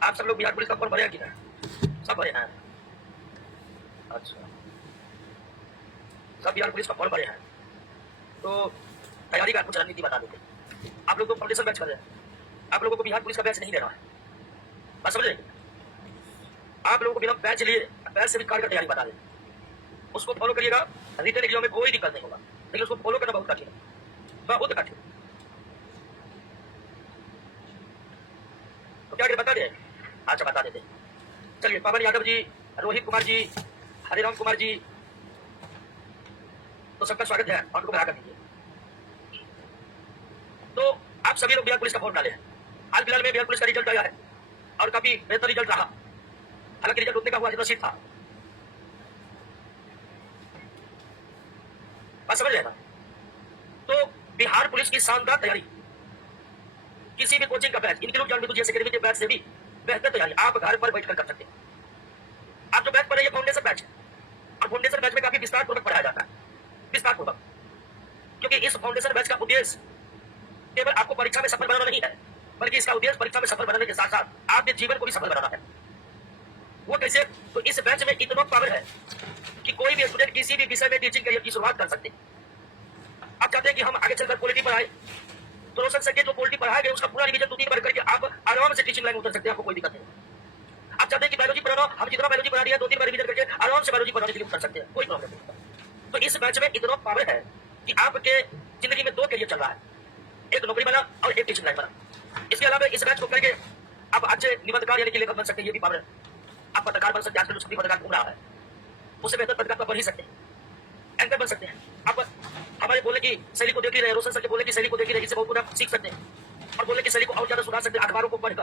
आप सब लोग बिहार पुलिस का फॉर्म भरे हैं कि नहीं? सब भरे हैं। अच्छा, सब बिहार पुलिस का फॉर्म भरे हैं तो तैयारी का कुछ रणनीति बता देते। आप लोग तो फाउंडेशन बैच कर रहे हैं, आप लोगों को बिहार पुलिस का बैच नहीं लेना है, बात समझ रहे हैं? आप लोगों को बिना बैच लिए बैच से भी कार्ड का तैयारी बता दें, उसको फॉलो करिएगा। रिटर्न एग्जाम में कोई दिक्कत नहीं होगा, लेकिन उसको फॉलो करना बहुत कठिन है, बहुत कठिन। तो क्या बता दें? अच्छा बता देते। चलिए, पवन यादव जी, रोहित कुमार जी, हरिराम कुमार जी, तो सबका स्वागत है और उनको बना कर दीजिए। तो आप सभी लोग बिहार पुलिस का फॉर्म डाले हैं। हाल फिलहाल में बिहार पुलिस का रिजल्ट आया है और काफी बेहतर रिजल्ट रहा, हालांकि रिजल्ट उतने का हुआ जितना सीट था। बात समझ रहे हैं? तो बिहार पुलिस की शानदार तैयारी, किसी भी कोचिंग का बैच इंक्लूड जान जीएस एकेडमी के बैच से भी बेहतर तैयारी आप घर पर बैठकर कर सकते हैं। आप जो बैच पढ़ रहे हैं फाउंडेशन बैच है, और फाउंडेशन बैच में काफी विस्तार पूर्वक पढ़ाया जाता है, विस्तार पूर्वक, क्योंकि इस फाउंडेशन बैच का उद्देश्य केवल आपको परीक्षा में सफल बनाना नहीं है, बल्कि इसका उद्देश्य परीक्षा में सफल बनाने के साथ साथ आपके जीवन को भी सफल बनाना है। वो कैसे? तो इस बैच में इतना पावर है कि कोई भी स्टूडेंट किसी भी विषय में टीचिंग करियर की शुरुआत कर सकते हैं। आप चाहते हैं कि हम आगे चलकर पॉलिटी पढ़ाए, तो रोशन सर के जो पॉलिटी पढ़ाया गया उसका पूरा रिवीजन 2-3 बार करके आप आराम से टीचिंग लाइन में उतर सकते हैं, आपको कोई दिक्कत नहीं। आप चाहते हैं कि बायोलॉजी पढ़ाना, हम जितना बायोलॉजी पढ़ा दिया 2-3 बार रिवीजन करके आराम से बायोलॉजी पढ़ाने के लिए उतर सकते हैं, कोई प्रॉब्लम नहीं। तो इस बैच में इतना पावर है कि आपके जिंदगी में 2 करियर चल रहा है, एक नौकरी वाला और एक टीचिंग लाइन वाला। इसके अलावा इस बैच को करके आप अच्छे निबंधकार यानी कि लेखक बन सकते हैं, ये भी पावर है। आप पत्रकार बन सकते हैं, आजकल जो पत्रकार घूम रहा है उससे बेहतर पत्रकार तो बन ही सकते हैं, एंकर बन सकते हैं। आप हमारे बोलने की शैली को देख ही रहे, रोशन सर के बोलने की शैली को देख ही रहे, इससे बहुत कुछ आप सीख सकते हैं और बोलने की शैली को और ज्यादा सुधार सकते हैं अखबारों को पढ़कर।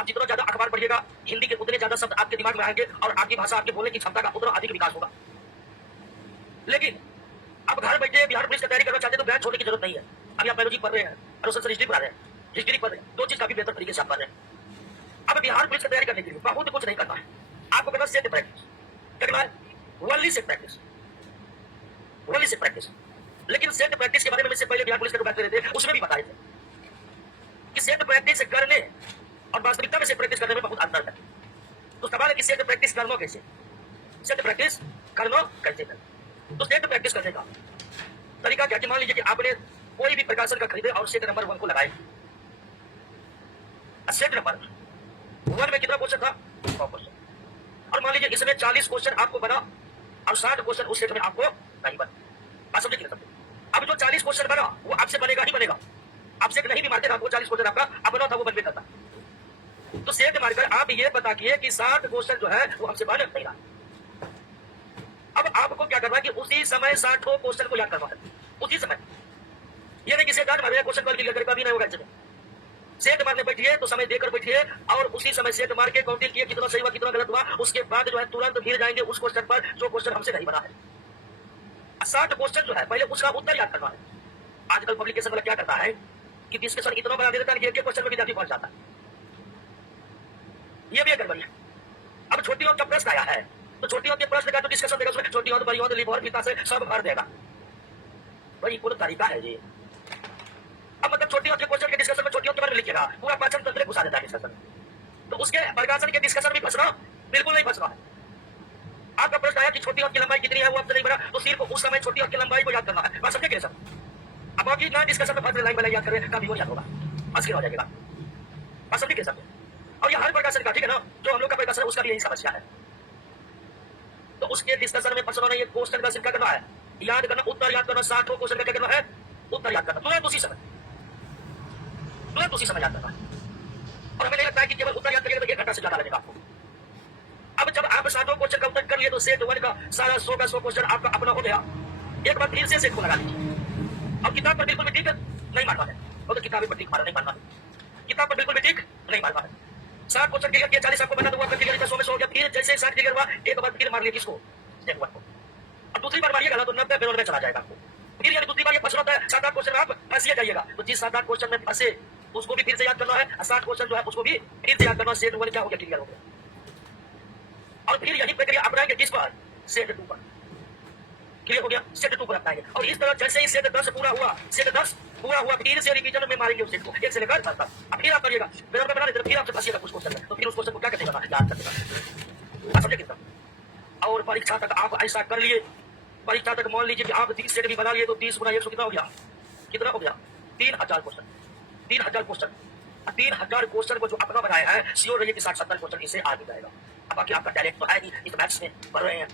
आप जितना ज्यादा अखबार पढ़िएगा, हिंदी के उतने ज्यादा शब्द आपके दिमाग में आएंगे और आपकी भाषा, आपके बोलने की क्षमता का उतना अधिक विकास होगा। लेकिन आप घर बैठे बिहार पुलिस की तैयारी करना चाहते हैं तो बैच छोड़ने की जरूरत नहीं है। अभी आप बायोलॉजी पढ़ रहे हैं, रोशन सर हिस्ट्री पढ़ा रहे हैं, हिस्ट्री पढ़ रहे हैं, 2 चीज काफी बेहतर तरीके से आप पढ़ रहे हैं। अब बिहार पुलिस की तैयारी करने के लिए बहुत कुछ नहीं करना है, आपको करना सेट प्रैक्टिस, करना है वर्ली सेट प्रैक्टिस, वर्ली सेट प्रैक्टिस। लेकिन सेट प्रैक्टिस के बारे में इससे पहले बिहार पुलिस के बात कर रहे थे, उसमें भी बताए थे कि सेट प्रैक्टिस करने और वास्तविकता में सेट प्रैक्टिस करने में बहुत अंतर है। तो सवाल है कि सेट प्रैक्टिस करना कैसे, सेट प्रैक्टिस करना कैसे करें? तो सेट प्रैक्टिस करने का तरीका क्या कि मान लीजिए कि आपने कोई भी प्रकाशन का खरीदे और सेट नंबर 1 को लगाए। सेट नंबर 1 में कितना क्वेश्चन था? 100 क्वेश्चन। और मान लीजिए इसमें 40 क्वेश्चन आपको बना और 60 क्वेश्चन उस सेट में आपको नहीं बना। बात समझे कि नहीं? अब जो 40 क्वेश्चन बना वो आपसे बनेगा ही बनेगा, आप सेट नहीं भी मारते ना, वो 40 क्वेश्चन आपका अपना था, वो बनवे करता। तो सेट मारकर आप ये बताइए कि 60 क्वेश्चन जो है वो हमसे बन नहीं रहा। अब आपको क्या करना है कि उसी समय 60 क्वेश्चन को याद करना है, उसी समय। ये नहीं कि सेट आज मारे क्वेश्चन क्लियर करके कभी नहीं होगा। सेट मारने बैठिए तो समय देकर बैठिए और उसी समय सेट मार के काउंटिंग किए कितना सही हुआ कितना गलत हुआ, उसके बाद जो है तुरंत गिर जाएंगे उस क्वेश्चन पर जो क्वेश्चन हमसे नहीं बना है। 60 क्वेश्चन जो है पहले उसका उत्तर याद करना है। आजकल पब्लिकेशन वाला क्या करता है कि डिस्कशन इतना बना देता है कि एक क्वेश्चन में विद्यार्थी पहुंच जाता है, ये भी गड़बड़ी है। अब छोटी और का प्रश्न आया है तो छोटी और के प्रश्न का तो डिस्कशन देगा, उसमें छोटी और बड़ी और लिवर पिता से सब भर देगा। भाई पूरा तरीका है ये। अब मतलब छोटी और के क्वेश्चन के डिस्कशन में छोटी और के बारे में लिखेगा, पूरा पाचन तंत्र घुसा देता है डिस्कशन। तो उसके प्रकाशन के डिस्कशन में फंसना बिल्कुल नहीं फंसना है। आपका प्रश्न आया कि छोटी और की लंबाई कितनी है, वो आपसे नहीं बना, तो सिर्फ उस समय छोटी और की लंबाई को याद करना है, बात समझे कि सर? अब बाकी ना डिस्कशन में फंस लाइन वाला याद करें कभी वो याद होगा, अस्किल हो जाएगा, बात समझे कि सर? और ये हर प्रकाशन का, ठीक है ना, जो हम लोग का प्रकाशन उसका भी यही समस्या है। तो उसके डिस्कशन में फंसना नहीं, क्वेश्चन का सिर्फ करना है, याद करना, उत्तर याद करना। 60 क्वेश्चन का क्या करना है? उत्तर याद करना, तुरंत उसी समय, तुरंत उसी समय याद करना है। और हमें नहीं लगता है कि केवल उत्तर याद करिएगा तो 1 घंटा से ज्यादा लगेगा आपको। अब जब आप 60 क्वेश्चन का उत्तर कर लिए तो सेट 1 का सारा 100 का 100 क्वेश्चन आपका अपना हो गया। एक बार फिर से सेट को लगा लीजिए। अब किताब पर बिल्कुल भी ठीक नहीं मारना है, वो तो किताबें पर ठीक मारना नहीं मारना है, किताब पर बिल्कुल भी ठीक नहीं मारना है। 60 क्वेश्चन क्लियर किया, 40 आपको बना तो आपका क्लियर 100 में 100 हो गया। फिर जैसे 60 क्लियर हुआ एक बार फिर मार लिया किसको? सेट 1 को। अब दूसरी बार मारिएगा ना तो 90 में चला जाएगा आपको। फिर यानी दूसरी बार ये फंसना होता है, 7-8 क्वेश्चन आप फंसिए जाइएगा। तो जिस 7-8 क्वेश्चन में फंसे उसको भी फिर से याद करना है, 60 क्वेश्चन जो है उसको भी फिर से याद करना। सेट 1 क्या हो गया? क्लियर हो गया। और फिर यही प्रक्रिया अपनाएंगे किस पर? सेट 2 पर। क्लियर हो गया? सेट 2 पर अपनाएंगे। और इस तरह जैसे ही सेट 10 पूरा हुआ, सेट 10 पूरा हुआ, फिर से रिवीजन में मारेंगे उस सेट को 1 से लेकर 10 तक। अब फिर आप करिएगा, फिर आप बना लेते, फिर आपसे फंसिएगा कुछ क्वेश्चन में, तो फिर बर्बाद कर देगा। आप समझे कितना? और परीक्षा तक आप ऐसा कर लिए, परीक्षा तक मान लीजिए कि आप 30 सेट भी बना लिए तो 30 गुना 100 कितना हो गया? कितना हो गया? 3000 क्वेश्चन। 3000 क्वेश्चन, 3000 क्वेश्चन को जो अपना बनाया है, श्योर रहिए कि 60-70 क्वेश्चन इससे आ भी जाएगा। अब बाकी आपका टैलेंट तो है नहीं, इस मैथ्स में पढ़ रहे हैं,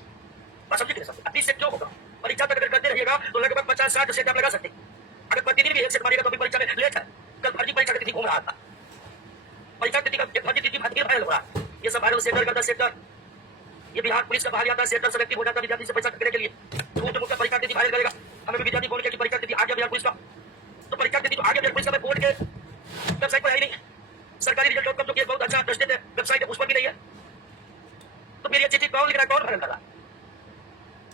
बस समझे कितना? 30 सेट क्यों होगा? परीक्षा तक अगर करते रहिएगा तो लगभग 50-60 सेट आप लगा सकते हैं। अगर प्रतिदिन भी 1 सेट मारिएगा तो भी परीक्षा में लेट है। कल फर्जी परीक्षा की तिथि घूम रहा था, परीक्षा तिथि का फर्जी तिथि वायरल हो रहा है। ये सब वायरल सेटर करता सेटर, ये बिहार पुलिस का बाहर आता है, सेटर सेलेक्टिव हो जाता है विद्यार्थी से पैसा करने के लिए, झूठ मूठ का परीक्षा तिथि वायरल करेगा। हमें भी विद्यार्थी बोल के कि परीक्षा तिथि आ गया बिहार पुलिस का, तो परीक्षा तिथि तो आ गया बिहार पुलिस का, मैं बोर्ड के वेबसाइट पर आई नहीं, सरकारी रिजल्ट.com जो कि बहुत अच्छा ट्रस्टेड वेबसाइट है उस पर भी नहीं है, तो फिर ये चिट्ठी कौन लिख रहा है, कौन भरल कर रहा है?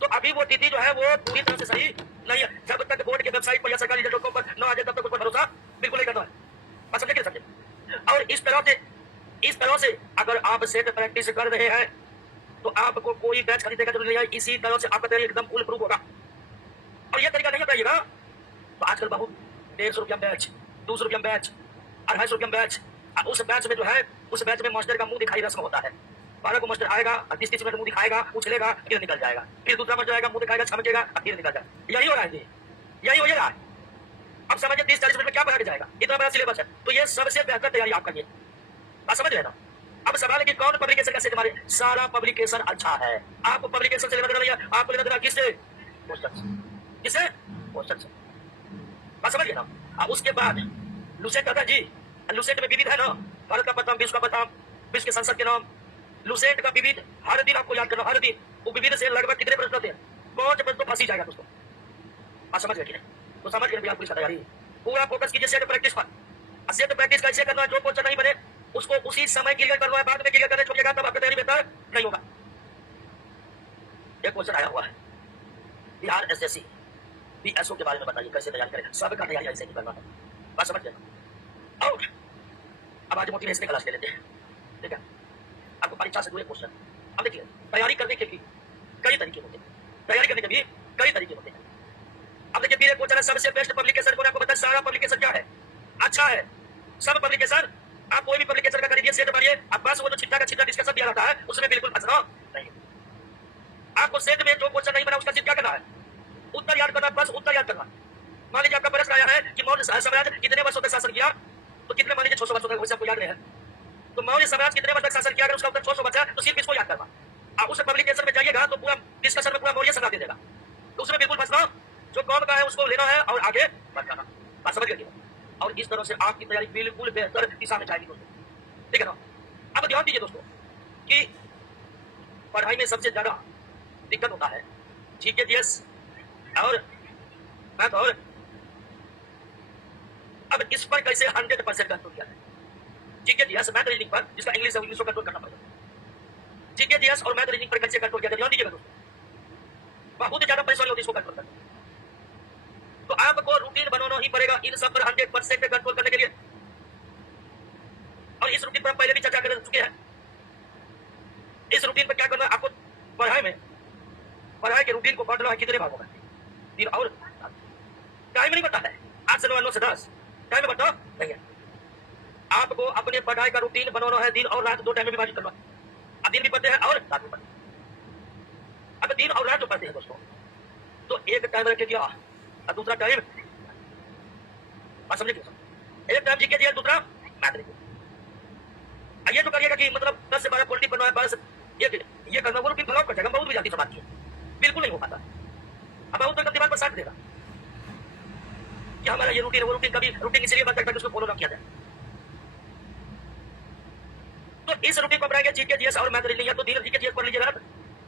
तो अभी वो तिथि जो है वो पूरी तरह से सही नहीं है। जब तक बोर्ड के वेबसाइट पर या सरकारी रिजल्ट.com पर न आ जाए तब तक उस पर भरोसा बिल्कुल नहीं करना है, बात समझे कि समझे? और इस तरह से अगर आप सेट प्रैक्टिस कर रहे हैं तो आपको कोई बैच खरीदने का जरूरत नहीं है। इसी तरह से आपका तैयारी एकदम फुल प्रूफ होगा। और यह तरीका नहीं बताइएगा तो आजकल बहुत 150 रुपया बैच, 200 रुपया बैच, 250 रुपया बैच, उस बैच में जो है उस बैच में मास्टर का मुंह दिखाई रस्म होता है। 12 को मास्टर आएगा, 30-30 मिनट मुंह दिखाएगा, उछलेगा, फिर निकल जाएगा, फिर दूसरा मास्टर आएगा, मुंह दिखाएगा, चमकेगा, फिर निकल जाएगा। यही हो रहा है, यही हो रहा है। अब समझिए 30-40 मिनट में क्या पढ़ा के जाएगा, इतना बड़ा सिलेबस है। तो ये सबसे बेहतर तैयारी आप करिए, बात समझ रहे ना? अब सवाल है कि कौन पब्लिकेशन का सेट मारे? सारा पब्लिकेशन अच्छा है, आपको पब्लिकेशन से लेना देना नहीं है, आपको लेना देना किससे? किससे? क्वेश्चन से, बात समझिए ना? अब उसके बाद लुसेट आता है जी, लुसेट में विविध है ना, भारत का प्रथम, विश्व का प्रथम, विश्व के संसद के नाम, लुसेट का विविध हर दिन आपको याद करना, हर दिन वो विविध से लगभग कितने प्रश्न होते हैं? 5 प्रश्न तो फंसी जाएगा दोस्तों, बात समझ गए कि नहीं? तो समझ गए पुलिस का तैयारी पूरा फोकस कीजिए सेट प्रैक्टिस पर। सेट प्रैक्टिस कैसे करना है? जो क्वेश्चन नहीं बने उसको उसी समय क्लियर करना है, बाद में क्लियर करने छोड़िएगा तब आपका तैयारी बेहतर नहीं होगा। एक क्वेश्चन आया हुआ है, बिहार एसएससी बीएसओ के बारे में बताइए कैसे तैयारी करें? सबका तैयारी ऐसे ही करना है, बात समझ गए? और अब आज मोटिवेशन क्लास ले लेते हैं, ठीक है? आपको परीक्षा से जुड़े क्वेश्चन। अब देखिए तैयारी करने के भी कई तरीके होते हैं, तैयारी करने के भी कई तरीके होते हैं। अब देखिए फिर क्वेश्चन है, सबसे बेस्ट पब्लिकेशन को आपको बताया, सारा पब्लिकेशन क्या है? अच्छा है सब पब्लिकेशन। आप कोई भी पब्लिकेशन का खरीदिए, सेट मारिए, अब बस वो जो छिट्टा का छिट्टा डिस्कशन दिया रहता है उसमें बिल्कुल फंसना नहीं। आपको सेट में जो क्वेश्चन नहीं बना उसका सिर्फ क्या करना है? उत्तर याद करना, बस उत्तर याद करना। मान लीजिए आपका प्रश्न आया है कि मौर्य साम्राज्य कितने वर्षों तक शासन किया, तो कितने, मान लीजिए 600 वर्षों तक, वैसे आपको याद नहीं है तो मौर्य साम्राज्य कितने वर्ष तक शासन किया, अगर उसका उत्तर 600 बचा तो सिर्फ इसको याद करना। आप उस पब्लिकेशन में जाइएगा तो पूरा डिस्कशन में पूरा मौर्य सम्राट दे देगा, तो उसमें बिल्कुल फंसना, जो कौन का है उसको लेना है और आगे बढ़ना, बात समझ गए? और इस तरह से आपकी तैयारी बिल्कुल बेहतर दिशा में जाएगी दोस्तों, ठीक है ना? अब ध्यान दीजिए दोस्तों कि पढ़ाई में सबसे ज्यादा दिक्कत होता है जीके जीएस और मैथ। और अब इस पर कैसे 100% कंट्रोल किया जाए? जीके जीएस मैथ रीजनिंग पर, जिसका इंग्लिश और इंग्लिश को कंट्रोल करना पड़ेगा। जीके जीएस और मैथ रीजनिंग पर कैसे कंट्रोल किया जाए? ध्यान दीजिएगा दोस्तों, बहुत ज्यादा परेशानी होती है इसको कंट्रोल करने। तो आपको रूटीन बनाना ही पड़ेगा इन सब पर 100% कंट्रोल करने के लिए, और इस रूटीन पर हम पहले भी चर्चा कर चुके हैं। इस रूटीन पर क्या करना है आपको? पढ़ाई के रूटीन को बांटना है कितने भागों में? 3 और टाइम नहीं बताता है, 8 से 9, 9 से 10, टाइम में बता नहीं है। आपको अपने पढ़ाई का रूटीन बनाना है, दिन और रात 2 टाइम में विभाजित करना है। दिन भी पढ़ते हैं और रात भी पढ़ते हैं। अब दिन और रात जो पढ़ते हैं दोस्तों, तो एक टाइम रखे क्या और दूसरा टाइम, समझे? एक टाइम जीके दिया, दूसरा मैथ लिखो। ये तो करिएगा कि मतलब 10 से 12 पॉलिटिक बनना है, बस ये करना, वो रूटीन खराब कर जाएगा। बहुत विद्यार्थी समाज की बिल्कुल नहीं हो पाता। अब बहुत तक दिमाग पर साथ देगा कि हमारा ये रूटीन है, वो रूटीन, कभी रूटीन इसलिए बनता है ताकि उसको फॉलो ना किया जाए। तो इस रूटीन को बनाएंगे जीके जीएस और मैथ रीजनिंग, या तो दिन जीके जीएस पढ़ लीजिए रात,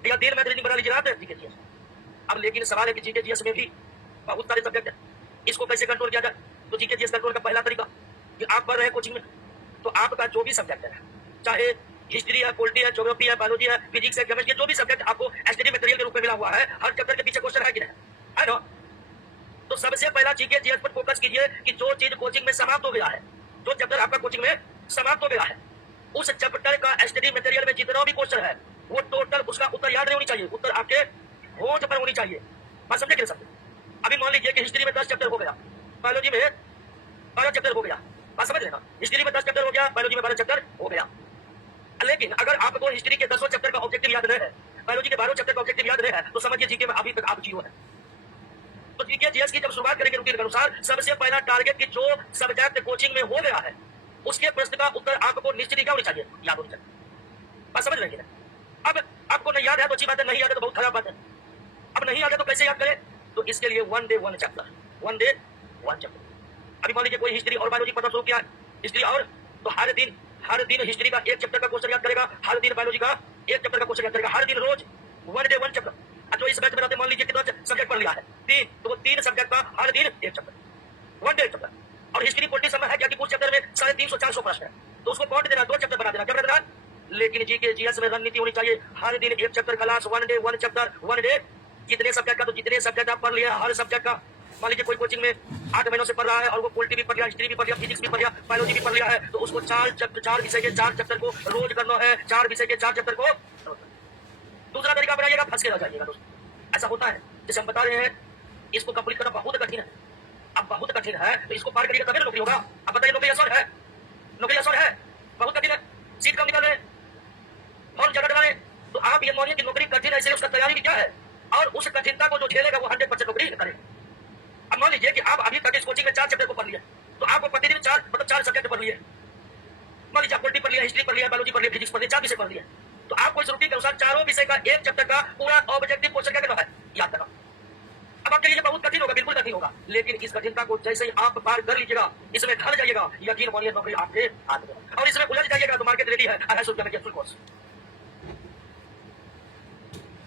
या दिन मैथ रीजनिंग बना लीजिए रात, जीके जीएस। अब लेकिन सवाल है कि जीके जीएस में भी बहुत सारे सब्जेक्ट है, इसको कैसे कंट्रोल किया जाए? तो जीके जीएस कंट्रोल का पहला तरीका कि आप पढ़ रहे हैं कोचिंग में, तो आपका जो भी सब्जेक्ट है, चाहे हिस्ट्री है, पॉलिटी है, ज्योग्राफी है, बायोलॉजी है, फिजिक्स है, केमिस्ट्री, जो भी सब्जेक्ट आपको एसटीडी मटेरियल के रूप में मिला हुआ है, हर चैप्टर के पीछे क्वेश्चन है कि नहीं, है ना? तो सबसे पहला जीके जीएस पर फोकस कीजिए कि जो चीज कोचिंग में समाप्त हो गया है, जो चैप्टर आपका कोचिंग में समाप्त हो गया है, उस चैप्टर का एसटीडी मटेरियल में जितना भी क्वेश्चन है वो टोटल उसका उत्तर याद नहीं होनी चाहिए, उत्तर आपके होठ पर होनी चाहिए। बात समझे कि समझे? अभी मान लीजिए कि हिस्ट्री में 10 चैप्टर हो गया, बायोलॉजी में 12 चैप्टर हो गया, बात समझ लेना, हिस्ट्री में 10 चैप्टर हो गया, बायोलॉजी में 12 चैप्टर हो गया। लेकिन अगर आपको आपको हिस्ट्री के 10 चैप्टर का ऑब्जेक्टिव याद नहीं है, बायोलॉजी के 12 चैप्टर का ऑब्जेक्टिव याद नहीं है, तो समझिए जीके में अभी तक आप जीरो है। तो जीके जीएस की जब शुरुआत करेंगे रूटीन के अनुसार, सबसे पहला टारगेट की जो सब्जेक्ट कोचिंग में हो गया है उसके प्रश्न का उत्तर आपको निश्चित ही क्या होनी चाहिए, याद होनी चाहिए। बात समझ रहे हैं? अब आपको नहीं याद है तो अच्छी बात है, नहीं याद है तो बहुत खराब बात है। अब नहीं याद है तो कैसे याद करें? तो इसके लिए 1 डे 1 चैप्टर, 1 डे 1 चैप्टर। अभी मान लीजिए कोई हिस्ट्री और बायोलॉजी पढ़ना शुरू किया है, हिस्ट्री और, तो हर दिन हिस्ट्री का 1 चैप्टर का क्वेश्चन याद करेगा, हर दिन बायोलॉजी का 1 चैप्टर का क्वेश्चन याद करेगा, हर दिन रोज 1 डे 1 चैप्टर। जो इस बैच में रहते मान लीजिए कितना सब्जेक्ट पढ़ लिया है, 3, तो वो 3 सब्जेक्ट का हर दिन 1 चैप्टर, 1 डे 1 चैप्टर। और हिस्ट्री पॉलिटिक्स समय है क्या कि कुछ चैप्टर में 350-400 प्रश्न है, तो उसको पॉइंट देना, 2 चैप्टर बना देना, क्या बना देना। लेकिन जीके जीएस में रणनीति होनी चाहिए, हर दिन 1 chapter class, 1 day 1 chapter, 1 day जितने सब्जेक्ट का, तो जितने सब्जेक्ट आप पढ़ लिया, हर सब्जेक्ट का। मान लीजिए कोई कोचिंग में 8 महीनों से पढ़ रहा है और वो पॉलिटी भी पढ़ लिया, हिस्ट्री भी पढ़ लिया, फिजिक्स भी पढ़ लिया, बायोलॉजी भी पढ़ लिया है, तो उसको 4 विषय के 4 चैप्टर को रोज करना है, 4 विषय के 4 चैप्टर को। दूसरा तरीका बनाइएगा, फंस के रह जाइएगा दोस्तों, ऐसा होता है। जैसे हम बता रहे हैं, इसको कंप्लीट करना बहुत कठिन है। अब बहुत कठिन है तो इसको पार करिएगा तभी नौकरी होगा। अब बताइए नौकरी आसान है? नौकरी आसान है? बहुत कठिन है। सीट कम निकाल रहे, फॉर्म ज्यादा डला रहे, तो आप ये मानिए कि नौकरी कठिन है, इसलिए उसका तैयारी भी क्या है, और उस कठिनता को जो झेलेगा वो 100% नौकरी करेगा। अब मान लीजिए कि आप अभी तक इस कोचिंग में 4 चैप्टर को पढ़ लिया, तो आपको प्रतिदिन 4 सब्जेक्ट पढ़ लिए। मान लीजिए पॉलिटी पढ़ लिया, हिस्ट्री पढ़ लिया, बायोलॉजी पढ़ लिया, फिजिक्स पढ़ लिया, 4 विषय पढ़ लिया, तो आपको इस रूटीन के अनुसार चारों विषय का 1 चैप्टर का पूरा ऑब्जेक्टिव क्वेश्चन क्या करना है, याद करना। अब आपके लिए बहुत कठिन होगा, बिल्कुल कठिन होगा, लेकिन इस कठिनता को जैसे ही आप पार कर लीजिएगा, इसमें ढल जाइएगा, यकीन मानिए नौकरी आपके हाथ में। और इसमें उलझ जाइएगा तो मार्केट रेडी है, 250 रुपया में फुल कोर्स।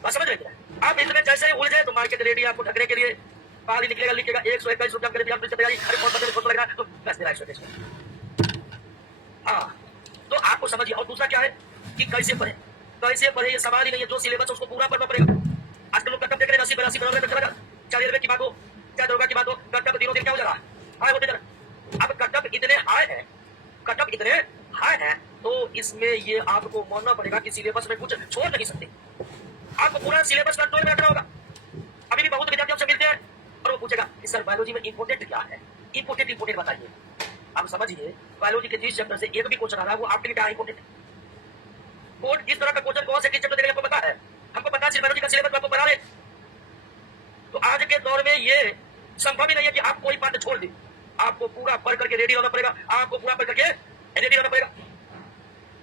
बात समझ रहे हैं? आप इसमें जैसे ही उलझे तो मार्केट रेडी है आपको ढकने के लिए। बाहर ही निकलेगा, लिखेगा 121 रुपया कर दिया तैयारी, अरे कौन पता लग रहा है तो बस देना 121। हाँ, तो आपको समझिए। और दूसरा क्या है कि कैसे पढ़े, कैसे पढ़े ये सवाल ही नहीं है, जो सिलेबस उसको पूरा पढ़ना पड़ेगा। आजकल लोग कटअप देख रहे हैं 80-82 बना रहे हैं, चाहे रेलवे की बात हो चाहे दरोगा की बात हो, कटअप दिनों दिन क्या हो जा रहा है, हाई होते जा रहा। अब कटअप इतने हाई है तो इसमें ये आपको मानना पड़ेगा कि सिलेबस में कुछ छोड़ नहीं सकते, आपको पूरा सिलेबस कंट्रोल में रखना होगा। अभी भी बहुत विद्यार्थी हमसे मिलते हैं और वो पूछेगा कि सर बायोलॉजी में इंपोर्टेंट क्या है, इंपोर्टेंट बताइए। आप समझिए, बायोलॉजी के 30 चैप्टर से एक भी क्वेश्चन आ रहा है, वो आपके लिए क्या इंपोर्टेंट है। बोर्ड किस तरह का क्वेश्चन कौन से किस चैप्टर देगा आपको पता है, हमको पता है, सिर्फ बायोलॉजी का सिलेबस आपको बना रहे। तो आज के दौर में ये संभव ही नहीं है कि आप कोई बात छोड़ दें, आपको पूरा पढ़ करके रेडी होना पड़ेगा, आपको पूरा पढ़ करके रेडी होना पड़ेगा।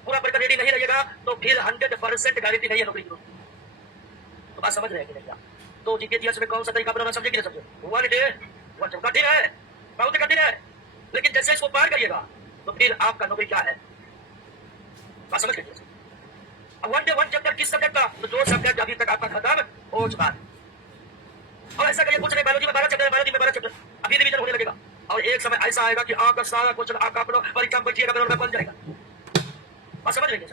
पूरा पढ़कर रेडी नहीं रहिएगा तो फिर 100% गारंटी नहीं है नौकरी की। तो बात समझ रहे हैं कि नहीं आप? तो जीके जीएस में कौन सा तरीका अपनाना, समझे कि नहीं समझे? 1 डे 1 चैप्टर कठिन है, बहुत कठिन है, लेकिन जैसे इसको पार करिएगा तो फिर आपका नौकरी क्या है, बात समझ लीजिए। 1 डे 1 चैप्टर किस सब्जेक्ट का, तो जो सब्जेक्ट अभी तक आपका खत्म हो चुका है। और ऐसा करिए, कुछ नहीं, बायोलॉजी में 12 चैप्टर, बायोलॉजी में 12 चैप्टर अभी रिवीजन होने लगेगा, और एक समय ऐसा आएगा कि आपका सारा क्वेश्चन आपका अपना परीक्षा में बैठिएगा बन जाएगा। बात समझ रही है?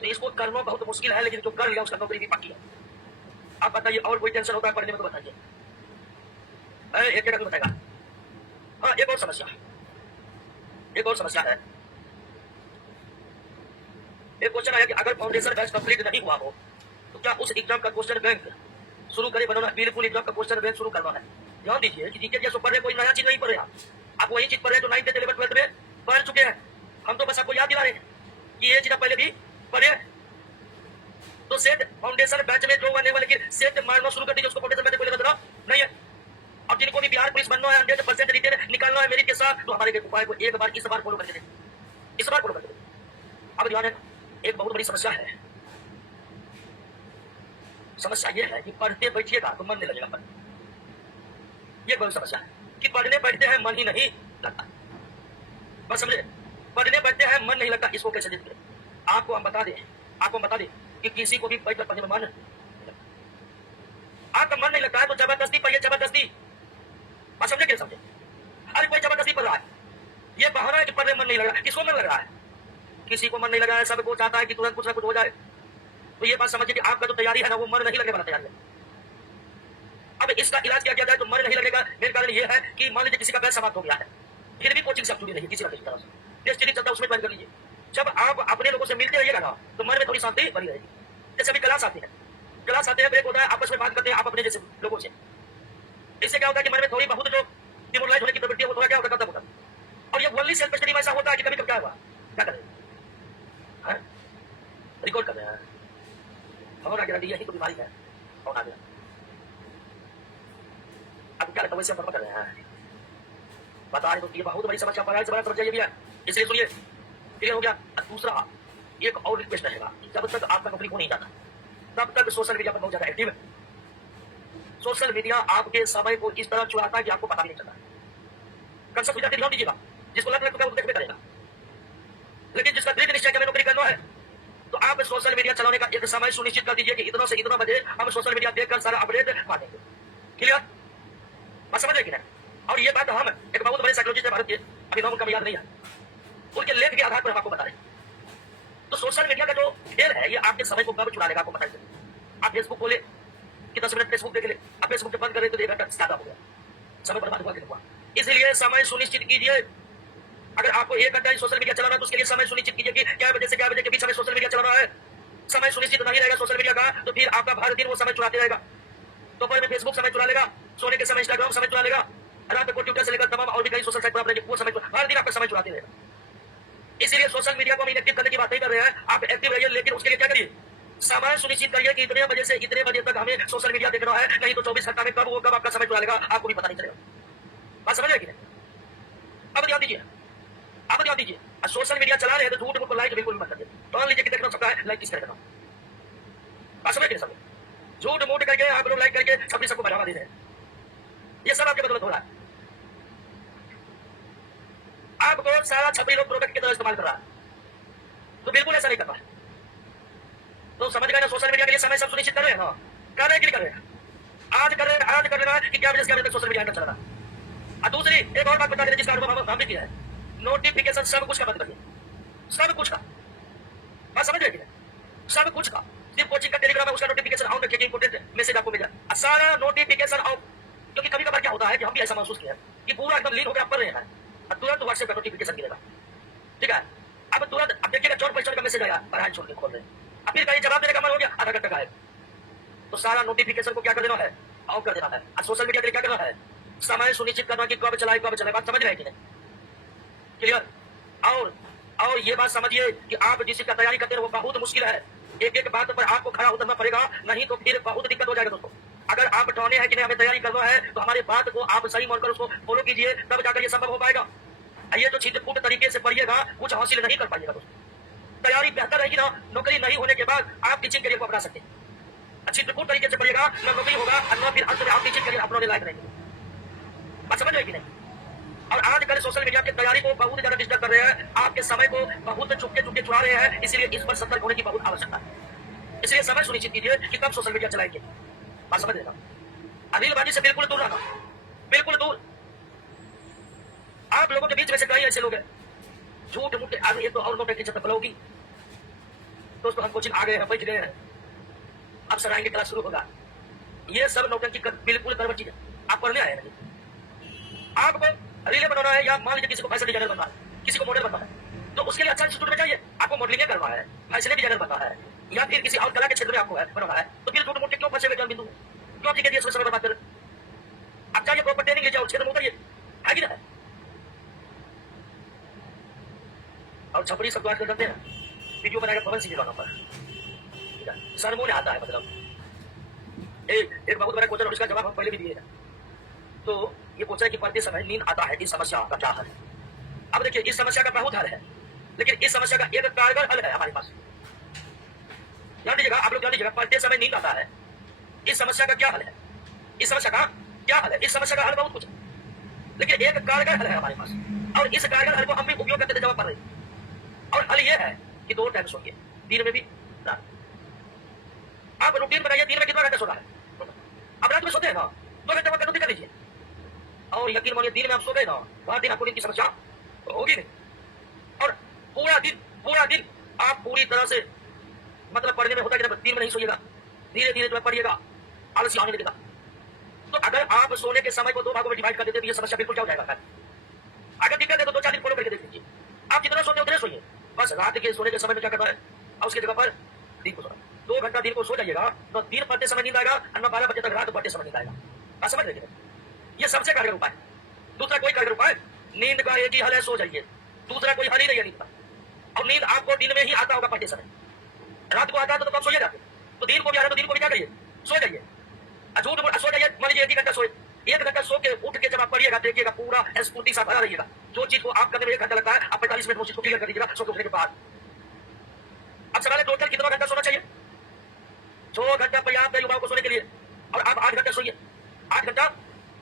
तो इसको करना बहुत मुश्किल है, लेकिन जो कर लिया उसका नौकरी भी पक्की है। आप बताइए, और कोई टेंशन होता है पढ़ने में तो बताइए, एक जगह बताएगा। हाँ, एक और समस्या है। एक क्वेश्चन आया कि अगर फाउंडेशन बैच कंप्लीट नहीं हुआ हो तो क्या उस एग्जाम का क्वेश्चन बैंक शुरू करे बनाना, बिल्कुल एग्जाम का क्वेश्चन बैंक शुरू करना है। ध्यान दीजिए कि जीके जैसे पढ़ रहे, कोई नया चीज नहीं पढ़ रहे, आप वही चीज पढ़ रहे जो 9th 10th 11th 12th में पढ़ चुके हैं। हम तो बस आपको याद दिला रहे हैं कि ये चीज आप पहले भी पढ़े। तो सेट फाउंडेशन बैच में जो आने वाले की सेट मारना शुरू कर दीजिए, उसको फाउंडेशन बैच कोई मतलब नहीं है। अब जिनको भी बिहार पुलिस बनना है, 100% रिटेन निकालना है मेरिट के साथ, तो हमारे उपाय को एक बार इस बार फॉलो करके दें, इस बार फॉलो करके दें। अब ध्यान है, एक बहुत बड़ी समस्या है। समस्या ये है कि पढ़ते बैठिएगा तो मन नहीं लगेगा पढ़ने। ये बहुत समस्या है कि पढ़ने बैठते हैं मन ही नहीं लगता। बस समझे, पढ़ने बैठते हैं मन नहीं लगता, इसको कैसे देखते? आपको हम बता दें कि किसी को भी बैठ कर पढ़ने में मन नहीं लगता। आपका मन नहीं लगता है तो जबरदस्ती पढ़िए, जबरदस्ती। बस समझे कि समझे? हर कोई जबरदस्ती पढ़ रहा है, ये बहाना है कि पढ़ने मन नहीं लग रहा है। किसको मन लग रहा है? किसी को मन नहीं लग रहा है, सबको चाहता है कि तुरंत कुछ ना कुछ हो जाए। तो ये बात समझिए कि आपका जो तैयारी है ना, वो मन नहीं लगने वाला तैयारी है। अब इसका इलाज क्या किया जाए तो मन नहीं लगेगा? मेरे कारण ये है कि मान लीजिए किसी का बैच समाप्त हो गया है, फिर भी कोचिंग से आप जुड़े रहिए किसी ना किसी तरह से, टेस्ट सीरीज चलता है उसमें ज्वाइन कर लीजिए। जब आप अपने लोगों से मिलते रहिएगा ना तो मन में थोड़ी शांति बनी रहेगी। जैसे अभी क्लास आते हैं, ब्रेक होता है, आपस में बात करते हैं आप अपने जैसे लोगों से, इससे क्या होता है कि मन में थोड़ी बहुत जो डिमोरलाइज होने की प्रवृत्ति है वो थोड़ा क्या होता खत्म होता है। और ये ओनली सेल्फ स्टडी में ऐसा होता है कि कभी कभी क्या हुआ, क्या करें, रिकॉर्ड कर रहे हैं। फोन आ गया, यही तो बीमारी है, फोन आ गया। अब क्या लगता है, वैसे हम कर रहे हैं, बता रहे तो ये बहुत बड़ी समस्या पर है, समझ जाइए भैया, इसलिए सुनिए, क्लियर हो गया। दूसरा एक और रिक्वेस्ट रहेगा, जब तक आपका नौकरी को नहीं जाता तब तक सोशल मीडिया पर बहुत ज्यादा एक्टिव है। सोशल मीडिया आपके समय को इस तरह चुराता है कि आपको पता भी नहीं चलता। कंसेप्ट विचार ध्यान दीजिएगा, जिसको लग रहा है वो देखते करेगा, लेकिन जिसका दृढ़ निश्चय हमें नौकरी करना है तो आप सोशल मीडिया चलाने का एक समय सुनिश्चित कर दीजिए कि इतना से इतना बजे हम सोशल मीडिया देखकर सारा अपडेट मानेंगे। क्लियर, बात समझ रहे कि नहीं? और ये बात हम एक बहुत बड़े साइकोलॉजिस्ट भारत के, अभी नाम उनका याद नहीं है, उनके लेख के आधार पर हम आपको बता रहे हैं। तो सोशल मीडिया का जो खेल है ये आपके समय को कब चुरा लेगा आपको पता नहीं। आप फेसबुक खोले कि 10 मिनट फेसबुक देख ले, आप फेसबुक जब बंद करें तो 1 घंटा ज्यादा हो गया, समय बर्बाद हुआ। इसलिए समय सुनिश्चित कीजिए। अगर आपको 1 घंटा सोशल मीडिया चलाना है तो उसके लिए समय सुनिश्चित कीजिए कि क्या बजे से क्या बजे के बीच हमें सोशल मीडिया चलाना है। समय सुनिश्चित नहीं रहेगा सोशल मीडिया का तो फिर आपका भारत दिन वो समय चुराते रहेगा। दोपहर में फेसबुक समय चुरा लेगा, सोने के समय इंस्टाग्राम समय चुरा लेगा, रात को ट्विटर से लेकर तमाम और भी कई सोशल साइट पर अपने वो समय हर दिन आपका समय चुराते रहेगा। इसीलिए सोशल मीडिया को हम इनएक्टिव करने की बात नहीं कर रहे हैं, आप एक्टिव रहिए, लेकिन उसके लिए क्या करिए, समय सुनिश्चित करिए कि इतने बजे से इतने बजे तक हमें सोशल मीडिया देखना है, नहीं तो 24 घंटा में कब आपका समय चुरा लेगा आपको भी पता नहीं चलेगा। बात समझ रहे कि नहीं? अब ध्यान दीजिए, अब ध्यान दीजिए, सोशल मीडिया चला रहे हैं तो झूठ मूठ को लाइक बिल्कुल मत करिए। मान लीजिए कि देखना सकता है, लाइक किस तरह करना, बात समझ रहे सब, झूठ मूठ करके आप लोग लाइक करके छपरी सबको बढ़ावा दे रहे हैं, ये सब आपके बदौलत हो रहा है। आपको सारा छपरी लोग प्रोडक्ट की तरह इस्तेमाल कर रहा है, तो बिल्कुल ऐसा नहीं करना है। तो समझ गए ना, सोशल मीडिया के लिए समय सब सुनिश्चित कर रहे हैं ना, कर रहे हैं कि नहीं कर रहे हैं? आज कर रहे हैं, आज कर लेना कि क्या बजे से क्या बजे तक सोशल मीडिया चल रहा है। और दूसरी एक और बात बता दें जिसका अनुभव हम भी किया है, नोटिफिकेशन सब कुछ का बंद करिए, सब कुछ का। बात समझ रहे कि नहीं? सब कुछ का, सिर्फ कोचिंग का टेलीग्राम है उसका नोटिफिकेशन ऑन रखिए, इंपोर्टेंट मैसेज आपको मिला, सारा नोटिफिकेशन ऑफ। क्योंकि कभी कभार क्या होता है कि हम भी ऐसा महसूस किया है कि पूरा एकदम लीन होकर आप पढ़ रहे हैं और तुरंत व्हाट्सएप का नोटिफिकेशन गिरेगा, ठीक है? अब तुरंत अब देखिएगा 4 क्वेश्चन का मैसेज आया, पढ़ाई छोड़ के खोल रहे हैं, अब फिर कहीं जवाब देने का मन हो गया, आधा घंटा का है, तो सारा नोटिफिकेशन को क्या कर देना है, ऑफ कर देना है। और सोशल मीडिया के लिए क्या करना है, समय सुनिश्चित करना कि कब चलाए कब चलाए। बात समझ रहे हैं कि नहीं? क्लियर? और ये बात समझिए कि आप जिसका तैयारी करते हैं वो बहुत मुश्किल है, एक एक बात पर आपको खड़ा उतरना पड़ेगा, नहीं तो फिर बहुत दिक्कत हो जाएगा दोस्तों। अगर आप ठाने हैं कि नहीं हमें तैयारी करना है तो हमारे बात को आप सही मानकर उसको फॉलो कीजिए, तब जाकर ये संभव हो पाएगा। ये जो छिटपुट तरीके से पढ़िएगा कुछ हासिल नहीं कर पाइएगा दोस्तों। तैयारी बेहतर रहेगी ना, नौकरी नहीं होने के बाद आप टीचिंग करियर को अपना सकते हैं। छिटपुट तरीके से पढ़िएगा ना नौकरी होगा और ना फिर अंत में आप टीचिंग करियर अपनाने लायक रहेंगे। बात समझ रहे कि नहीं? और आजकल सोशल मीडिया की तैयारी को बहुत ज्यादा डिस्टर्ब कर रहे हैं, आपके समय को बहुत चुपके चुपके चुरा रहे हैं, इसलिए इस पर सतर्क होने की बहुत आवश्यकता है। इसलिए समय सुनिश्चित कीजिए कि कब सोशल मीडिया चलाएंगे। बात समझ लेना, अनिलबाजी से बिल्कुल दूर रहना, बिल्कुल दूर। आप लोगों के बीच में से कई ऐसे लोग हैं झूठ मूठ आगे, ये तो और नोट की चक्कर होगी दोस्तों। हम कोचिंग आ गए हैं, बैठ गए हैं, अब सर आएंगे, क्लास शुरू होगा, ये सब नौटंकी बिल्कुल गड़बड़ चीज है। आप पढ़ने आए नहीं, आपको रीले बनाना है या मान लीजिए किसी को फैशन डिजाइनर बनना है, किसी को मॉडल बनना है, तो उसके लिए अच्छा इंस्टीट्यूट में जाइए। आपको मॉडलिंग करना है, फैशन डिजाइनर बनना है, या फिर किसी और कला के क्षेत्र में आपको बनाना है, तो फिर झूठ मूठ क्यों फंसे हुए बिंदु, क्यों आप जी समय बर्बाद करें? आप चाहिए प्रॉपर ट्रेनिंग लीजिए, क्षेत्र में उतरिए, है कि ना? और छपरी सब बात करते हैं, वीडियो बनाएगा पवन सिंह के पर, ठीक है? सर मुंह आता है, मतलब एक बहुत बड़ा क्वेश्चन और इसका जवाब हम पहले भी दिए हैं। तो ये पूछा है कि पढ़ते समय नींद आता है, इस समस्या का क्या हल है? अब देखिए, इस समस्या का बहुत हल है, लेकिन इस समस्या का एक कारगर हल है हमारे पास। ध्यान दीजिएगा, आप लोग ध्यान दीजिएगा, पढ़ते समय नींद आता है, इस समस्या का क्या हल है? इस समस्या का क्या हल है? इस समस्या का हल बहुत कुछ है, लेकिन एक कारगर हल है हमारे पास, और इस कारगर हल को हम भी उपयोग करते जवाब पढ़ रहे हैं। और हल ये है कि 2 टाइम सोइए, दिन में भी रात। आप रूटीन बनाइए, दिन में कितना घंटा सोना है। अब रात में सोते हैं ना, 2 घंटे कटौती कर लीजिए, और यकीन मानिए दिन में आप सो गए ना, वहां दिन आपको नींद की समस्या होगी नहीं। और पूरा दिन आप पूरी तरह से, मतलब पढ़ने में होता है कि दिन में नहीं सोइएगा, धीरे धीरे जो है पढ़िएगा, आलसी आने लगेगा। तो अगर आप सोने के समय को 2 भागों में डिवाइड कर देते तो ये समस्या बिल्कुल क्या हो जाएगा। अगर दिक्कत है तो 2-4 दिन फॉलो करके देख लीजिए। आप जितना सोते उतने सोइए, बस रात के सोने के समय में क्या करना है, और उसकी जगह पर दिन को सोना। 2 घंटा दिन को सो जाइएगा तो दिन पढ़ते समय नींद आएगा, और 12 बजे तक रात पढ़ते समय नींद आएगा। आप समझ रहे हैं? ये सबसे कारगर उपाय है, दूसरा कोई कारगर उपाय नींद का एक ही हल है, सो जाइए, दूसरा कोई हल ही नहीं है नींद का। और नींद आपको दिन में ही आता होगा पढ़ते समय, रात को आता है तो कब सोइए जाते, तो दिन को भी आ रहा है तो दिन को भी क्या करिए, सो जाइए। झूठ सो जाइए, मान लीजिए 1 घंटा सोए, 1 घंटा सो के उठ के जब आप पढ़िएगा देखिएगा पूरा स्फूर्ति सा भरा रहिएगा। जो चीज को आप करने में 1 घंटा लगता है आप 45 मिनट में उस चीज को क्लियर कर दीजिएगा सो के उठने के बाद। अब सवाल है टोटल कितना घंटा सोना चाहिए, 6 घंटा पर्याप्त है युवाओं को सोने के लिए, और आप 8 घंटा सोइए, 8 घंटा।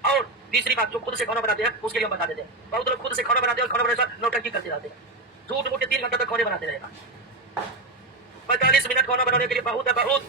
और तीसरी बात, जो खुद से खाना बनाते हैं उसके लिए हम बता देते हैं, बहुत लोग खुद से खाना बनाते हैं और खाना बनाने से नौटंकी करते रहते हैं, झूठ मूठ के 3 घंटा तक खाने बनाते रहेगा। 45 मिनट खाना बनाने के लिए बहुत है, बहुत।